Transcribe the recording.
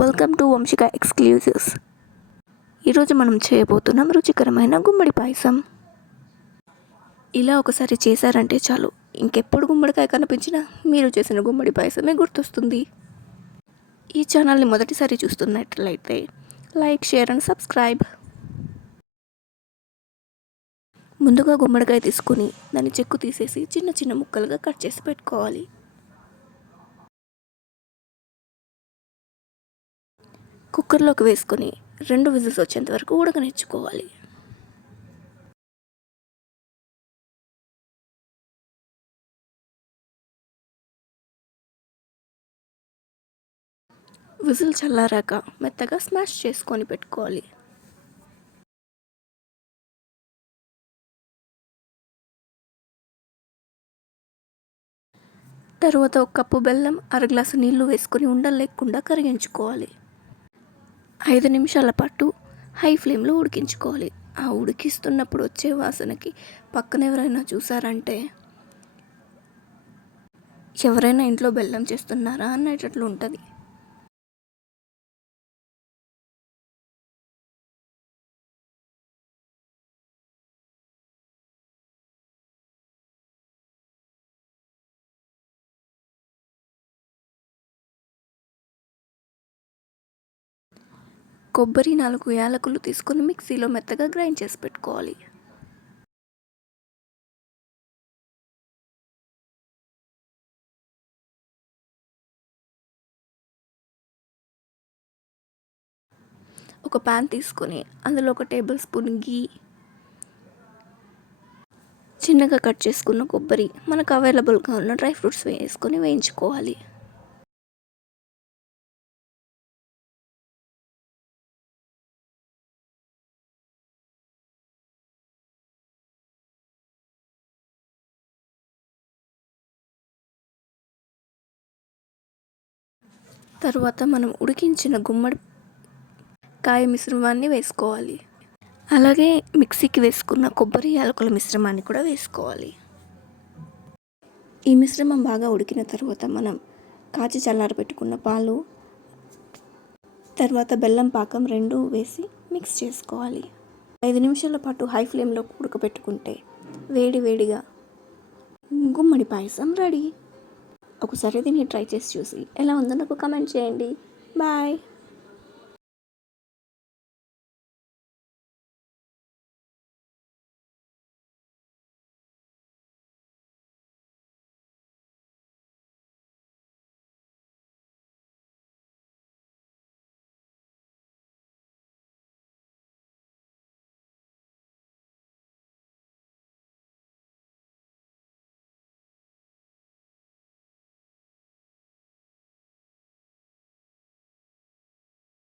Welcome to Vamshika exclusives. ఈరోజు మనం చేయబోతున్నాం రుచికరమైన గుమ్మడి పాయసం. ఇలా ఒకసారి చేశారంటే చాలు, ఇంకెప్పుడు గుమ్మడికాయ కనిపించినా మీరు చేసిన గుమ్మడి పాయసమే గుర్తొస్తుంది. ఈ ఛానల్ని మొదటిసారి చూస్తున్నట్లయితే లైక్, షేర్ అండ్ సబ్స్క్రైబ్. ముందుగా గుమ్మడికాయ తీసుకొని దాని చెక్కు తీసేసి చిన్న చిన్న ముక్కలుగా కట్ చేసి పెట్టుకోవాలి. కుక్కర్లోకి వేసుకొని 2 విజిల్స్ వచ్చేంత వరకు ఉడకనిచ్చుకోవాలి. విజిల్ చల్లారాక మెత్తగా స్మాష్ చేసుకొని పెట్టుకోవాలి. తర్వాత 1 కప్పు బెల్లం, 1/2 గ్లాసు నీళ్లు వేసుకొని ఉండలు లేకుండా కరిగించుకోవాలి. 5 నిమిషాల పాటు హై ఫ్లేమ్లో ఉడికించుకోవాలి. ఆ ఉడికిస్తున్నప్పుడు వచ్చే వాసనకి పక్కన ఎవరైనా చూసారంటే ఎవరైనా ఇంట్లో బెల్లం చేస్తున్నారా అనేటట్లు ఉంటుంది. కొబ్బరి 4 యాలకులు తీసుకొని మిక్సీలో మెత్తగా గ్రైండ్ చేసి పెట్టుకోవాలి. ఒక ప్యాన్ తీసుకొని అందులో 1 టేబుల్ స్పూన్ గీ, చిన్నగా కట్ చేసుకున్న కొబ్బరి, మనకు అవైలబుల్గా ఉన్న డ్రై ఫ్రూట్స్ వేసుకొని వేయించుకోవాలి. తర్వాత మనం ఉడికించిన గుమ్మడికాయ మిశ్రమాన్ని వేసుకోవాలి. అలాగే మిక్సీకి వేసుకున్న కొబ్బరి యాలకుల మిశ్రమాన్ని కూడా వేసుకోవాలి. ఈ మిశ్రమం బాగా ఉడికిన తర్వాత మనం కాచి చల్లార పెట్టుకున్న పాలు, తర్వాత బెల్లం పాకం 2 వేసి మిక్స్ చేసుకోవాలి. 5 నిమిషాల పాటు హై ఫ్లేమ్లో ఉడకబెట్టుకుంటే వేడిగా గుమ్మడి పాయసం రెడీ. ఒకసారి దీన్ని ట్రై చేసి చూసి ఎలా ఉందో నాకు కామెంట్ చేయండి. బాయ్.